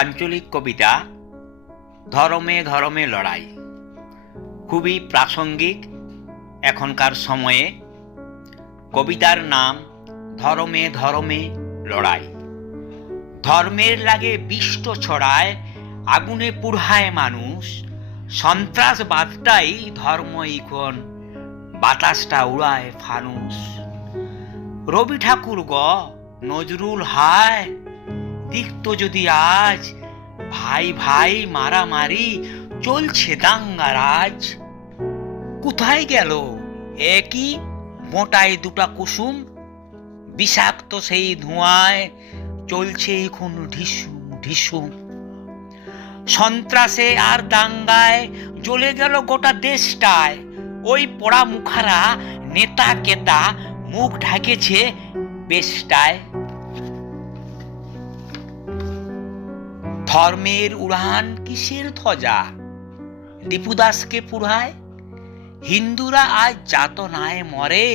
আঞ্চলিক কবিতা ধরমে ধরমে লড়াই খুবই প্রাসঙ্গিক এখনকার সময়ে। কবিতার নাম ধরমে ধরমে লড়াই। ধর্মের লাগে বিষ্ট ছড়ায়, আগুনে পুড়ায় মানুষ, সন্ত্রাসবাদটাই ধর্ম ইখন, বাতাসটা উড়ায় ফানুস। রবি ঠাকুর গ নজরুল হায়, দিক্ত যদি আজ ভাই ভাই মারামারি চলছে দাঙ্গারাজ। কোথায় গেল একই মোটায় দুটা কুসুম, বিষাক্ত সেই ধোঁয়ায় চলছে এখন ঢিসুম ঢিসুম। সন্ত্রাসে আর দাঙ্গায় জ্বলে গেল গোটা দেশটায়, ওই পোড়া মুখারা নেতা কেতা মুখ ঢাকেছে বেশটায়। ধর্মের উড়ান কিসের ধ্বজা দীপুদাসকে পুড়ায়, হিন্দুরা আজ যাতনায় মরে,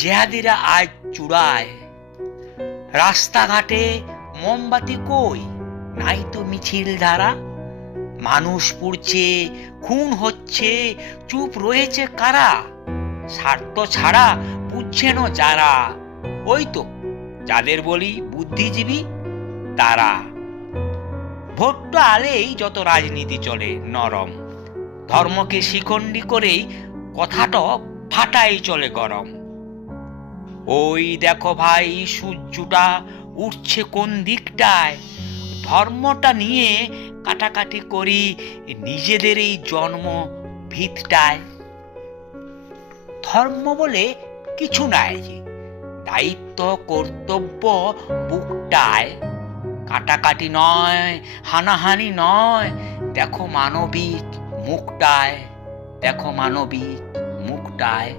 জেহাদিরা আজ চূড়ায়। রাস্তাঘাটে মোমবাতি কই, নাই তো মিছিল ধারা, মানুষ পুড়ছে খুন হচ্ছে, চুপ রয়েছে কারা? স্বার্থ ছাড়া বুঝছেন যারা, ওই তো যাদের বলি বুদ্ধিজীবী তারা। ভোটটা আলেই যত রাজনীতি চলে নরম, ধর্মকে শিখণ্ডী করেই কথাটা ফাটাই চলে গরম। ওই দেখো ভাই সূর্যটা উঠছে কোন দিকটায়, ধর্মটা নিয়ে কাটাকাটি করি নিজেদের এই জন্ম ভিতটায়। ধর্ম বলে কিছু নাই, দায়িত্ব কর্তব্য বুকটায়, কাটাকাটি নয় হানাহানি নয়, দেখো মানবিক মুখটায়, দেখো মানবিক মুখটায়।